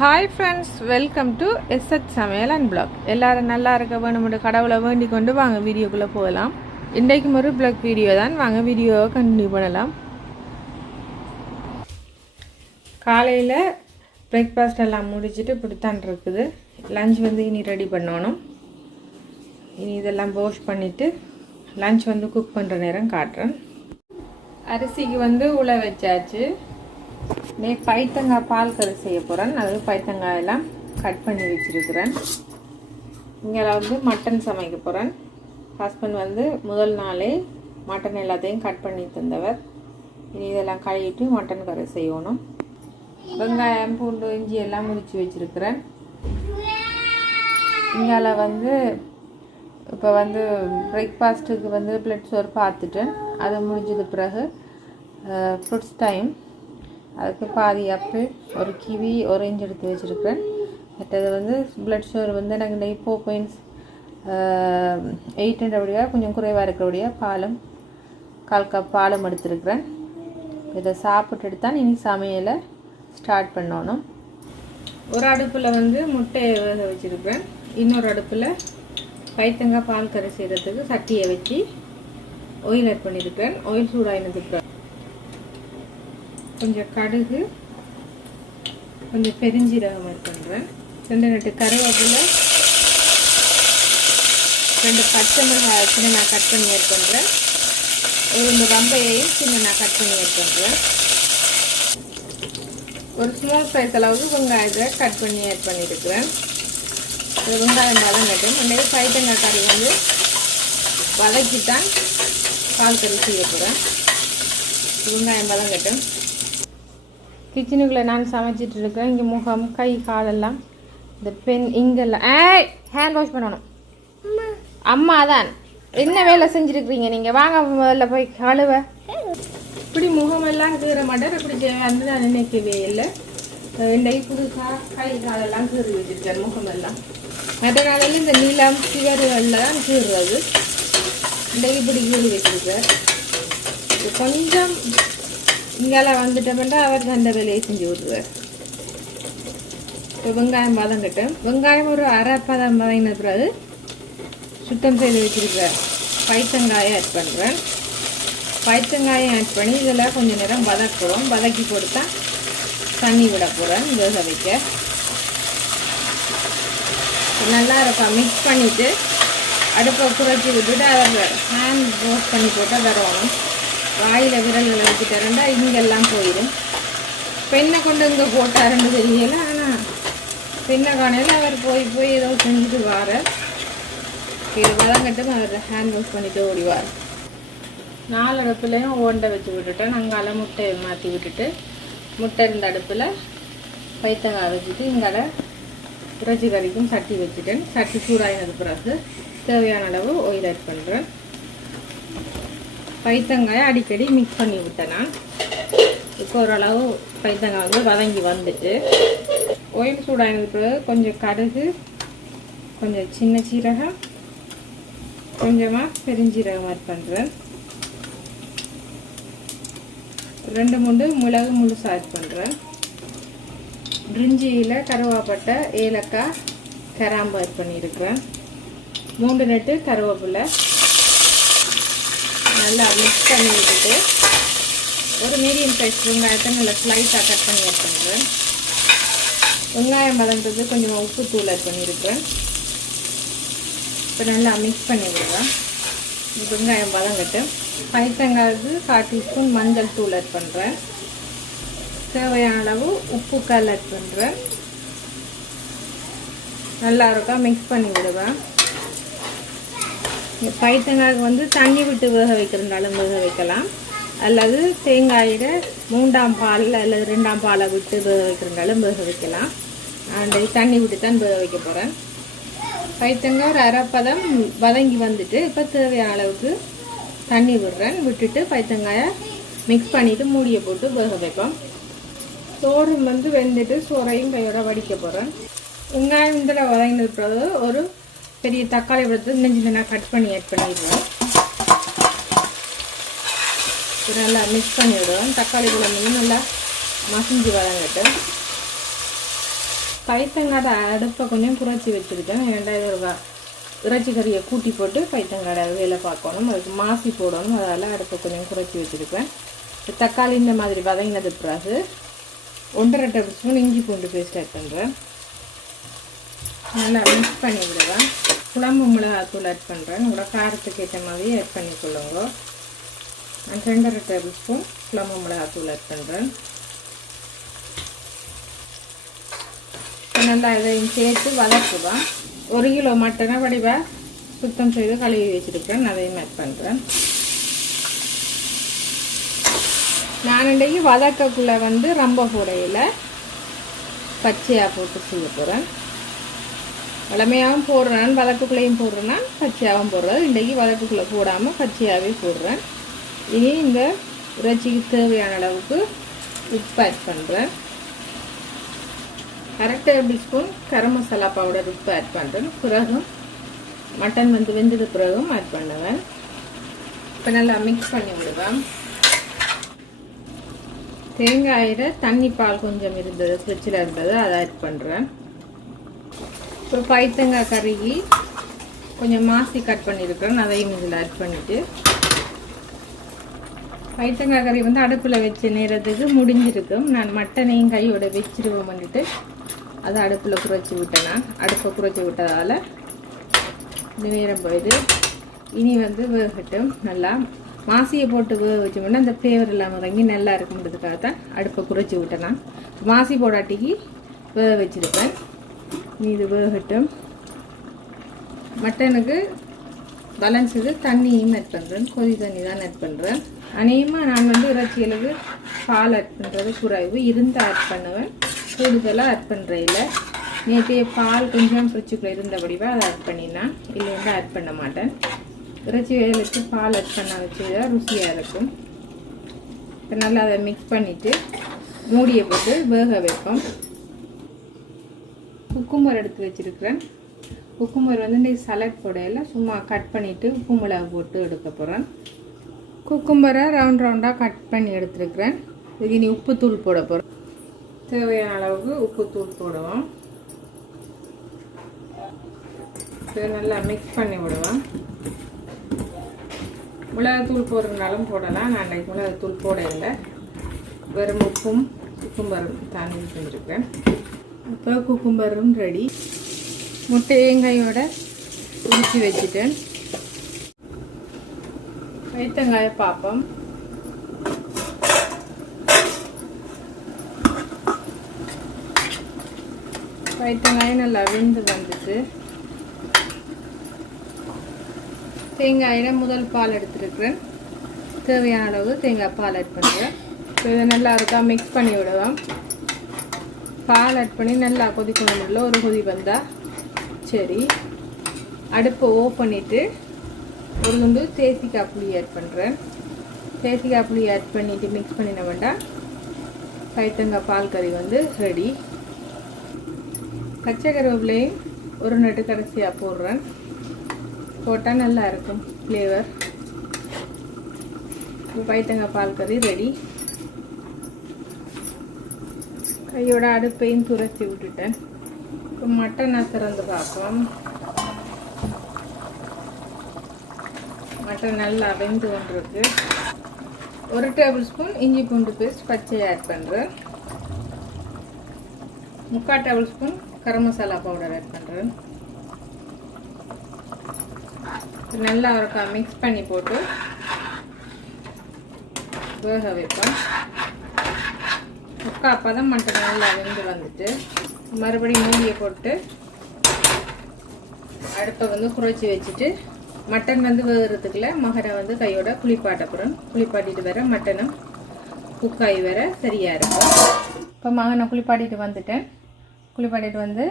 Hi friends welcome to S H Samayal and blog எல்லோரும் நல்லா இருக்க வேணும்னு கடவுளை வேண்டிக் கொண்டு வாங்க வீடியோக்குள்ளே போகலாம். இன்றைக்கும் ஒரு பிளாக் வீடியோ தான். வாங்க வீடியோவை கண்டினியூ பண்ணலாம். காலையில் பிரேக்ஃபாஸ்ட் எல்லாம் முடிச்சுட்டு இப்படித்தான் இருக்குது. லஞ்ச் வந்து இனி ரெடி பண்ணணும். இனி இதெல்லாம் வாஷ் பண்ணிவிட்டு லஞ்ச் வந்து குக் பண்ணுற நேரம் காட்டுறேன். அரிசிக்கு வந்து உழ வச்சாச்சு. மே பைத்தங்காய் பால் கறி செய்ய போகிறேன் அது பைத்தங்காய் எல்லாம் கட் பண்ணி வச்சுருக்கிறேன். இங்கே வந்து மட்டன் சமைக்க போகிறேன் ஹஸ்பண்ட் வந்து முதல் நாளே மட்டன் எல்லாத்தையும் கட் பண்ணி தந்தவர். இனி இதெல்லாம் கழுவிட்டு மட்டன் கறி செய்யணும். வெங்காயம் பூண்டு இஞ்சி எல்லாம் முடித்து வச்சுருக்கிறேன். இங்கால வந்து இப்போ வந்து பிரேக்ஃபாஸ்ட்டுக்கு வந்து பிளட் சோறு பார்த்துட்டேன். அது முடிஞ்சது பிறகு ஃப்ரூட்ஸ் டைம் அதுக்கு பாதி ஆப்பிள் ஒரு கிவி ஒரேஞ்ச் எடுத்து வச்சுருக்கிறேன் மற்றது வந்து பிளட் ஷுகர் வந்து எனக்கு இந்த இப்போ பாயிண்ட்ஸ் எயிட் ஹண்ட்ரட் கொஞ்சம் குறைவாக இருக்கிறபடியாக பாலும் கால் கப் பாலும் எடுத்துருக்கிறேன். இதை சாப்பிட்டுட்டு தான் இனி சமையலை ஸ்டார்ட் பண்ணணும். ஒரு அடுப்பில் வந்து முட்டையை வேக வச்சுருக்கிறேன். இன்னொரு அடுப்பில் பைத்தங்காய் பால் கறி செய்கிறதுக்கு சட்டியை வச்சு ஆயில் ஆட் பண்ணியிருக்கிறேன். ஆயில் சூடாகினதுக்கு கொஞ்சம் கடுகு கொஞ்சம் பெருஞ்சீரகம் ஆட் பண்ணுறேன் ரெண்டு ரெண்டு கருவேப்பிலை ரெண்டு பச்சை மிளகாய் சின்ன நான் கட் பண்ணி ஆட் பண்ணுறேன் ஒரு ரெண்டு வம்பையையும் சின்ன நான் கட் பண்ணி ஆட் பண்ணுறேன் ஒரு ஸ்மால் சைஸ் அளவுக்கு வெங்காயத்தை கட் பண்ணி ஆட் பண்ணியிருக்கிறேன் இது வெங்காயம் வதங்கட்டும் அந்த பைத்தங்காய் கறி வந்து வதக்கி தான் பால் கறி செய்ய போகிறேன் வெங்காயம் வதங்கட்டும் கிச்சனுக்குள்ளே நான் சமைச்சிட்டு இருக்கேன். இங்கே முகம் கை காலெல்லாம். இந்த பெண் இங்கெல்லாம். ஏய் ஹேண்ட் வாஷ் பண்ணணும். அம்மா தான். என்ன வேலை செஞ்சுருக்கிறீங்க நீங்கள் வாங்க முதல்ல போய் கழுவ. இப்படி முகமெல்லாம் கீற மாட்டேன். இப்படி வந்து நான் நினைக்கவே இல்லை. இன்றைக்கு புதுசாக கை காலெல்லாம் கீறி வச்சிருக்கேன் முகமெல்லாம். மற்ற நாளையில் இந்த நீளம் சிவறுகளில் தான் கீறுறது. இன்றைக்கு இப்படி கீறி வச்சிருக்கேன். கொஞ்சம் இங்கால வந்துட்டோம்னா அவர் அந்த வேலையை செஞ்சு விடுவார் இப்போ வெங்காயம் வதங்கட்டு வெங்காயம் ஒரு அரை பதம் வதங்கின பிறகு சுத்தம் செய்து வச்சுருக்கிற பைத்தங்காயை ஆட் பண்ணுறேன் பைத்தங்காயை ஆட் பண்ணி இதில் கொஞ்சம் நேரம் வதக்குறோம் வதக்கி கொடுத்தா தண்ணி விட போகிறேன் வேக வைக்க. நல்லா இருக்கும். மிக்ஸ் பண்ணிவிட்டு அடுப்பை குறைச்சி விட்டுட்டு அதை ஹேண்ட் வாஷ் பண்ணி போட்டால் வரணும் வாயில் விரல்களை வச்சுட்டாருண்டா இங்கெல்லாம் போயிடும் பெண்ணை கொண்டு இங்கே போட்டாருன்னு தெரியல ஆனால் பெண்ணை காணையில் அவர் போய் போய் ஏதோ செஞ்சுட்டு வார இது வதங்கட்டும் அவர் ஹேண்ட் வாஷ் பண்ணிட்டு ஓடிவார். நாலு அடுப்புலையும் ஓண்டை வச்சு விட்டுட்டேன். அங்கால முட்டையை மாற்றி விட்டுட்டு முட்டை இருந்த அடுப்பில் பைத்தங்காய் வச்சுட்டு இங்கால இறைச்சி கறிக்கும் சட்டி வச்சுட்டேன். சட்டி சூடாகினது பிறகு தேவையான அளவு ஆயில் ஆட் பண்ணுறேன் பைத்தங்காயை அடிக்கடி மிக்ஸ் பண்ணி விட்டேன் நான். இப்போ ஓரளவு பைத்தங்காய் வந்து வதங்கி வந்துட்டு ஆயில் சூடாகினது பிறகு கொஞ்சம் கடுகு கொஞ்சம் சின்ன சீரகம் கொஞ்சமாக பெருஞ்சீரகம் ஆட் பண்ணுறேன் ரெண்டு மூண்டு மிளகு முழுசாக ஆட் பண்ணுறேன் பிரிஞ்சியில் கருவாப்பட்டை ஏலக்காய் கராம்பு ஆட் பண்ணியிருக்கிறேன் மூன்று நெட்டு கருவேப்பிலை நல்லா மிக்ஸ் பண்ணி விட்டுட்டு ஒரு மீடியம் சைஸ் வெங்காயத்தை நல்லா ஸ்லைஸாக கட் பண்ணி ஆட் பண்ணுறேன் வெங்காயம் வதங்கிறது கொஞ்சமாக உப்பு தூள் ஆட் பண்ணியிருக்கிறேன் இப்போ நல்லா மிக்ஸ் பண்ணி விடுவேன் வெங்காயம் வதங்கிட்டு பைத்தங்காய்க்கு கால் டீஸ்பூன் மஞ்சள் தூள் ஆட் பண்ணுறேன் தேவையான அளவு உப்பு கல் ஆட் பண்ணுறேன் நல்லா இருக்கா? மிக்ஸ் பண்ணி விடுவேன். பைத்தங்காய்க்கு வந்து தண்ணி விட்டு வேக வைக்கிறதுனாலும் வேக வைக்கலாம். அல்லது தேங்காயில் மூன்றாம் பால் அல்லது ரெண்டாம் பாலை விட்டு வேக வைக்கிறதுனாலும் வேக வைக்கலாம். அந்த தண்ணி விட்டு தான் வேக வைக்க போகிறேன் பைத்தங்காய் ஒரு அரைப்பதம் வதங்கி வந்துட்டு இப்போ தேவையான அளவுக்கு தண்ணி விடுறேன். விட்டுட்டு பைத்தங்காயை மிக்ஸ் பண்ணிவிட்டு மூடியை போட்டு வேக வைப்போம். சோறு வந்து வெந்துட்டு சோறையும் கையோட வடிக்க போகிறேன் வெங்காயம் இதில் வதங்கினது பிறகு ஒரு பெரிய தக்காளி எடுத்து நெஞ்சு சின்ன கட் பண்ணி ஆட் பண்ணிடுவோம் நல்லா மிக்ஸ் பண்ணி விடுவேன் தக்காளி குழம்பு நல்லா மசிஞ்சு வளர்ந்துட்டு பைத்தங்காடை அடுப்பை கொஞ்சம் புரட்சி வச்சுருக்கேன். ஏன்டா இது ஒரு இறைச்சி கறியை கூட்டி போட்டு பைத்தங்காடை வேலை பார்க்கணும். அதுக்கு மாசி போடணும். அதெல்லாம் அடுப்பை கொஞ்சம் குறைச்சி வச்சுருப்பேன் தக்காளி இந்த மாதிரி வதங்கினது பிறகு ஒன்றரை டேபிள் ஸ்பூன் இஞ்சி பூண்டு பேஸ்ட் ஆட் பண்ணுறேன் நல்லா மிக்ஸ் பண்ணி விடுவேன் குழம்பு மிளகாத்தூள் ஆட் பண்ணுறேன் உங்களோட காரத்துக்கு ஏற்ற மாதிரி ஆட் பண்ணிக்கொள்ளுங்க நான் ரெண்டரை டேபிள் ஸ்பூன் குழம்பு மிளகாத்தூள் ஆட் பண்ணுறேன் நல்லா இதையும் சேர்த்து வதக்குவேன் ஒரு கிலோ மட்டனை வடிவாக சுத்தம் செய்து கழுவி வச்சுருக்கேன். அதையும் ஆட் பண்ணுறேன் நான் இன்றைக்கு வதக்கக்குள்ளே வந்து ரொம்ப கூடையில் பச்சையாக போட்டு செய்ய போகிறேன் வளமையாகவும் போடுறேன் வதக்குக்குள்ளேயும் போடுறேன்னா பச்சையாகவும் போடுறது. இன்றைக்கி வதக்குக்குள்ளே போடாமல் பச்சையாகவே போடுறேன். இனி இந்த இறைச்சிக்கு தேவையான அளவுக்கு உப்பு ஆட் பண்ணுறேன் அரை tablespoon garam masala powder உப்பு ஆட் பண்ணுறேன் பிறகும் மட்டன் வந்து வெந்தது பிறகும் ஆட் பண்ணுவேன். இப்போ நல்லா மிக்ஸ் பண்ணி விடுவேன் தேங்காயில் தண்ணி பால் கொஞ்சம் இருந்தது ஃப்ரிட்ஜில் இருந்தது அதை ஆட் பண்ணுறேன் ஒரு பைத்தங்காய் கருகி கொஞ்சம் மாசி கட் பண்ணியிருக்கிறேன். அதையும் இதில் ஆட் பண்ணிவிட்டு பைத்தங்காய் கறி வந்து அடுப்பில் வச்ச நேரத்துக்கு முடிஞ்சிருக்கும். நான் மட்டனையும் கையோட வச்சிருவோம் வந்துட்டு. அதை அடுப்பில் குறைச்சி விட்டேன் நான். அடுப்பை குறைச்சி விட்டதால் இந்த நேரம் போயிது இனி வந்து வேகட்டும். நல்லா மாசியை போட்டு வேக வச்சோம்னா அந்த ஃப்ளேவர் இல்லாமல் இறங்கி நல்லா இருக்குன்றதுக்காக தான் அடுப்பை குறைச்சி விட்டேன் நான். மாசி போடாட்டிக்கு வேக வச்சிருப்பேன். இது வேகட்டும். மட்டனுக்கு பேலன்ஸுக்கு தண்ணியும் ஆட் பண்ணுறேன் கொதி தண்ணி தான் ஆட் பண்ணுறேன் அநேகமாக நான் வந்து இறைச்சிகளுக்கு பால் ஆட் பண்ணுறது குறைவு. இருந்து ஆட் பண்ணுவேன். கூடுதலாக ஆட் பண்ணுறேன் இல்லை. நேற்றைய பால் கொஞ்சம் ஃப்ரிட்ஜுக்குள்ளே இருந்தபடிவா அதை ஆட் பண்ணினேன். இல்லை வந்து ஆட் பண்ண மாட்டேன். இறைச்சி வேலைக்கு பால் ஆட் பண்ண வச்சுதான் ருசியாக இருக்கும். இப்போ நல்லா அதை மிக்ஸ் பண்ணிவிட்டு மூடியை போட்டு வேக வைப்போம். குக்கும்பர் எடுத்து வச்சுருக்கிறேன். குக்கும்பர் வந்து இந்த சலட் போடையில் சும்மா கட் பண்ணிவிட்டு உப்பு மிளகு போட்டு எடுக்க போகிறேன் குக்கும்பரை ரவுண்ட் ரவுண்டாக கட் பண்ணி எடுத்துருக்கிறேன். இதுக்கு இனி உப்புத்தூள் போட போகிறேன் தேவையான அளவுக்கு உப்புத்தூள் போடுவோம். இதை நல்லா மிக்ஸ் பண்ணி விடுவோம். மிளகுத்தூள் போடுறதுனாலும் போடலாம். நான் அன்றைக்கு மிளகுத்தூள் போட இல்லை வெறும் உப்பும் குக்கும்பரும் தான் செஞ்சுருக்கேன் அப்புறம் குக்கும்பரும் ரெடி. முட்டை தேங்காயோட உரிச்சு வச்சுட்டேன். வைத்தங்காய பார்ப்போம். வைத்தங்காயம் நல்லா விழுந்து வந்துட்டு தேங்காயில் முதல் பால் எடுத்துருக்குறேன். தேவையான அளவு தேங்காய் பால் ஆட் பண்ணுறேன் இப்போ இதை நல்லா இருக்கா மிக்ஸ் பண்ணி விடுவோம் பால் ஆட் பண்ணி நல்லா கொதிக்கணும். இல்லை ஒரு கொதி வந்தால் சரி. அடுப்பை ஓ பண்ணிவிட்டு ஒரு துண்டு தேசிக்காய் புளி ஆட் பண்ணுறேன் தேசிக்காய் புளி ஆட் பண்ணிவிட்டு மிக்ஸ் பண்ணின வேண்டாம் பைத்தங்காய் பால் கறி வந்து ரெடி பச்சை கருவேப்பிலையும் ஒரு நட்டு கடைசியாக போடுறேன். போட்டால் நல்லா இருக்கும் ஃப்ளேவர் பைத்தங்காய் பால் கறி ரெடி கையோட அடுப்பையும் துரைச்சி விட்டுட்டேன். இப்போ மட்டனை திறந்து பார்ப்போம். மட்டன் நல்லா வெந்து கொண்டிருக்கு ஒரு டேபிள் ஸ்பூன் இஞ்சி பூண்டு பேஸ்ட் பச்சையை ஆட் பண்ணுறேன் முக்கால் tablespoon garam masala powder add பண்ணுறேன் நல்லா இருக்கா மிக்ஸ் பண்ணி போட்டு வேக வைப்பேன் முக்கா அப்பதான் மட்டன் நல்லா வெந்து வந்துட்டு மறுபடியும் மூடியை போட்டு அடுப்பை வந்து குறைச்சி வச்சுட்டு மட்டன் வந்து வேகிறதுக்குள்ள மகரை வந்து கையோட குளிப்பாட்டப்புறம் குளிப்பாட்டிட்டு வர மட்டனும் குக்காய் வர சரியாக இருக்கும். இப்போ மகனை குளிப்பாட்டிட்டு வந்துட்டேன். குளிப்பாட்டிட்டு வந்து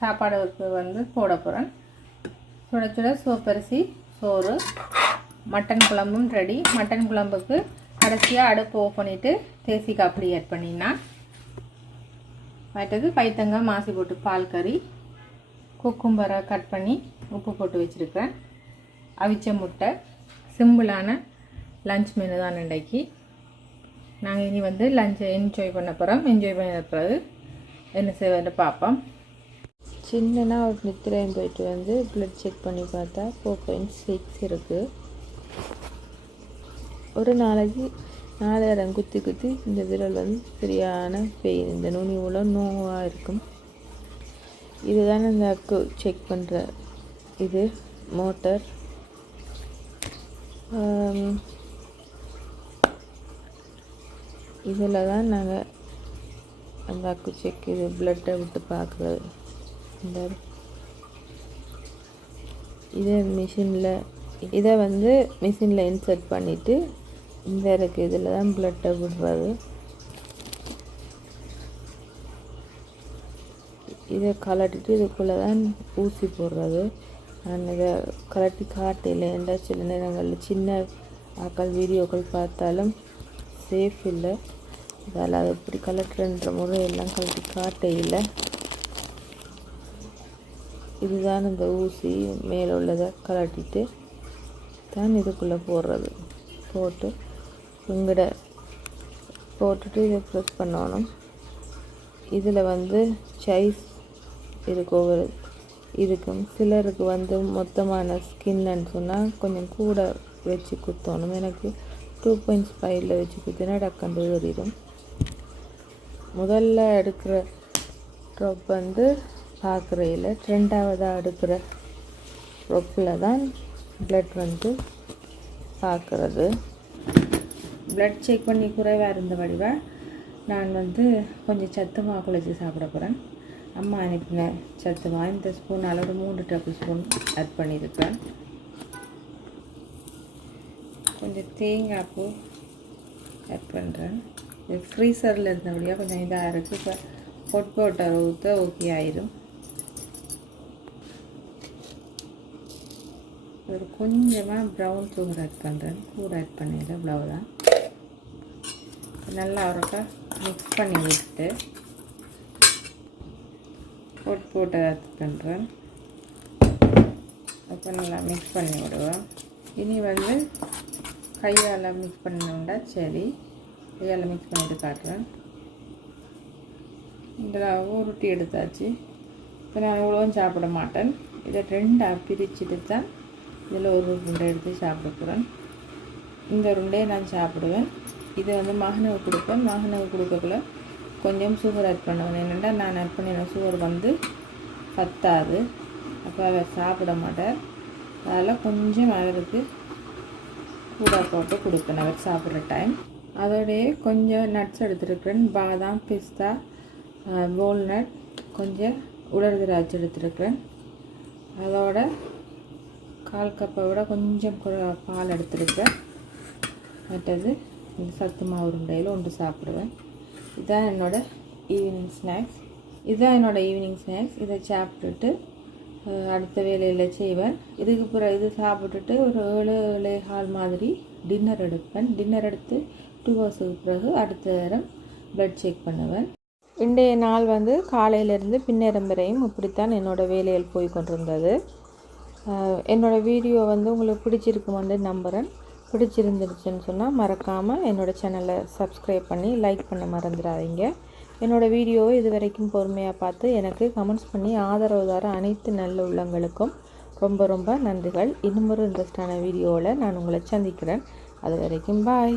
சாப்பாடுக்கு வந்து போட போகிறேன் சுட சுட சோப்பரிசி சோறு மட்டன் குழம்பும் ரெடி மட்டன் குழம்புக்கு கடைசியாக அடுப்பு ஓஃப் பண்ணிவிட்டு தேசி காப்பிடி ஆட் பண்ணினா. அடுத்தது பைத்தங்காய் மாசி போட்டு பால் கறி குக்கும்பரை கட் பண்ணி உப்பு போட்டு வச்சுருக்கேன் அவிச்ச முட்டை சிம்பிளான லஞ்ச் மெனு தான் இன்றைக்கி. நாங்கள் இனி வந்து லஞ்சை என்ஜாய் பண்ண போகிறோம் என்ஜாய் பண்ண பிறகு என்ன செய்வது பார்ப்போம். சின்னனா ஒரு நித்திரையும் போயிட்டு வந்து ப்ளட் செக் பண்ணி பார்த்தா ஃபோர் பாயிண்ட் சிக்ஸ் இருக்குது ஒரு நாளைக்கு நாலாயிரம் குத்தி குத்தி இந்த விரல் வந்து சரியான பெயின் இந்த நுனி உள்ள நோவாக இருக்கும். இதுதான் இந்த அக்கு செக் பண்ணுற இது மோட்டர் இதில் தான் நாங்கள் அந்த அக்கு செக் இது பிளட்டை விட்டு பார்க்குறது இந்த இதை மிஷினில் இதை வந்து மிஷினில் இன்சர்ட் பண்ணிவிட்டு இந்த இருக்கு இதில் தான் பிளட்டை விடுறது. இதை கலட்டிட்டு இதுக்குள்ளே தான் ஊசி போடுறது. நான் இதை கலட்டி காட்டையில் சில நேரங்களில் சின்ன ஆக்கள் வீடியோக்கள் பார்த்தாலும் சேஃப் இல்லை. அதால் அதை எப்படி கலட்டுறன்ற முறையெல்லாம் கலட்டி காட்டையில் இதுதான் இந்த ஊசி மேலே உள்ளதை கலட்டிட்டு தான் இதுக்குள்ளே போடுறது. போட்டு இங்கட போட்டுட்டு இதை ப்ரெஸ் பண்ணணும். இதில் வந்து சைஸ் இருக்கு ஒவ்வொரு இதுக்கும் சிலருக்கு வந்து மொத்தமான ஸ்கின்னு சொன்னால் கொஞ்சம் கூட வச்சு குத்தணும். எனக்கு டூ பாயிண்ட் ஃபைவ்ல வச்சு குத்தினா டக்கண்டு ஏறிடும் முதல்ல எடுக்கிற ட்ராப் வந்து பார்க்குறையில் ரெண்டாவதாக எடுக்கிற ட்ரொப்பில் தான் ப்ளட் வந்து பார்க்குறது ப்ளட் செக் பண்ணி குறைவாக இருந்த வடிவை நான் வந்து கொஞ்சம் சத்தமாக குழச்சி சாப்பிட போகிறேன் அம்மா அனுப்பின சத்தமாக இந்த ஸ்பூன் அளவு மூன்று டேபிள் ஸ்பூன் ஆட் பண்ணியிருக்கேன். கொஞ்சம் தேங்காய் பூ ஆட் பண்ணுறேன் இது ஃப்ரீசரில் இருந்தபடியாக கொஞ்சம் இதாக இருக்குது இப்போ ஹொட் பவுடர் ஊற்ற ஓகே ஆயிரும். ஒரு கொஞ்சமாக ப்ரௌன் சுகர் ஆட் பண்ணுறேன் கூட ஆட் பண்ணிடுறேன் இவ்வளோ தான் நல்லா அவருக்கா மிக்ஸ் பண்ணி விட்டு போட்டு போட்டு ஆட் பண்ணுறேன் அப்போ நல்லா மிக்ஸ் பண்ணி விடுவேன். இனி வந்து கையால் மிக்ஸ் பண்ணணுண்டா சரி கையால் மிக்ஸ் பண்ணிட்டு காட்டுறேன். இதில் உருட்டி எடுத்தாச்சு. இப்போ நான் இவ்வளோவும் சாப்பிட மாட்டேன். இதை ரெண்டாக பிரிச்சுட்டு தான் இதில் ஒரு உருண்டை எடுத்து சாப்பிட போகிறேன் இந்த உருண்டையை நான் சாப்பிடுவேன். இது வந்து மகனுக்கு கொடுப்பேன். மகனுக்கு கொடுக்கக்குள்ள கொஞ்சம் சுகர் ஆட் பண்ணுவேன் என்னென்னா நான் ஆட் பண்ணின சுகர் வந்து பத்தாது. அப்போ அவர் சாப்பிட மாட்டார் அதெல்லாம் கொஞ்சம் அவருக்கு கூட போட்டு கொடுப்பேன். அவர் சாப்பிட்ற டைம் அதோடைய கொஞ்சம் நட்ஸ் எடுத்துருக்கிறேன். பாதாம் பிஸ்தா வால்நட் கொஞ்சம் உலர் திராட்சை எடுத்துருக்கிறேன். அதோட கால் கப்பை விட கொஞ்சம் பால் எடுத்துருக்கேன். மற்றது சத்து மாவு உருண்டையில் ஒன்று சாப்பிடுவேன். இதுதான் என்னோடய ஈவினிங் ஸ்நாக்ஸ் இதுதான் என்னோடய ஈவினிங் ஸ்நாக்ஸ் இதை சாப்பிட்டுட்டு அடுத்த வேலையில் செய்வேன். இதுக்கு பிறகு இது சாப்பிட்டுட்டு ஒரு ஏழு ஏழே ஹால் மாதிரி டின்னர் எடுப்பேன். டின்னர் எடுத்து டூ ஹவர்ஸுக்கு பிறகு அடுத்த நேரம் ப்ளட் செக் பண்ணுவேன். இன்றைய நாள் வந்து காலையிலேருந்து பின்னேரம் வரையும் இப்படித்தான் என்னோடய வேலையில் போய் கொண்டிருந்தது. என்னோடய வீடியோ வந்து உங்களுக்கு பிடிச்சிருக்குமென்று நம்புகிறேன் பிடிச்சிருந்துருச்சுன்னு சொன்னால் மறக்காமல் என்னோடய சேனலை சப்ஸ்கிரைப் பண்ணி லைக் பண்ண மறந்துடாதீங்க. என்னோடய வீடியோவை இது வரைக்கும் பொறுமையாக பார்த்து எனக்கு கமெண்ட்ஸ் பண்ணி ஆதரவு தர அனைத்து நல்ல உள்ளங்களுக்கும் ரொம்ப ரொம்ப நன்றிகள். இன்னும் ஒரு இன்ட்ரெஸ்டான வீடியோவில் நான் உங்களை சந்திக்கிறேன். அது வரைக்கும் பாய்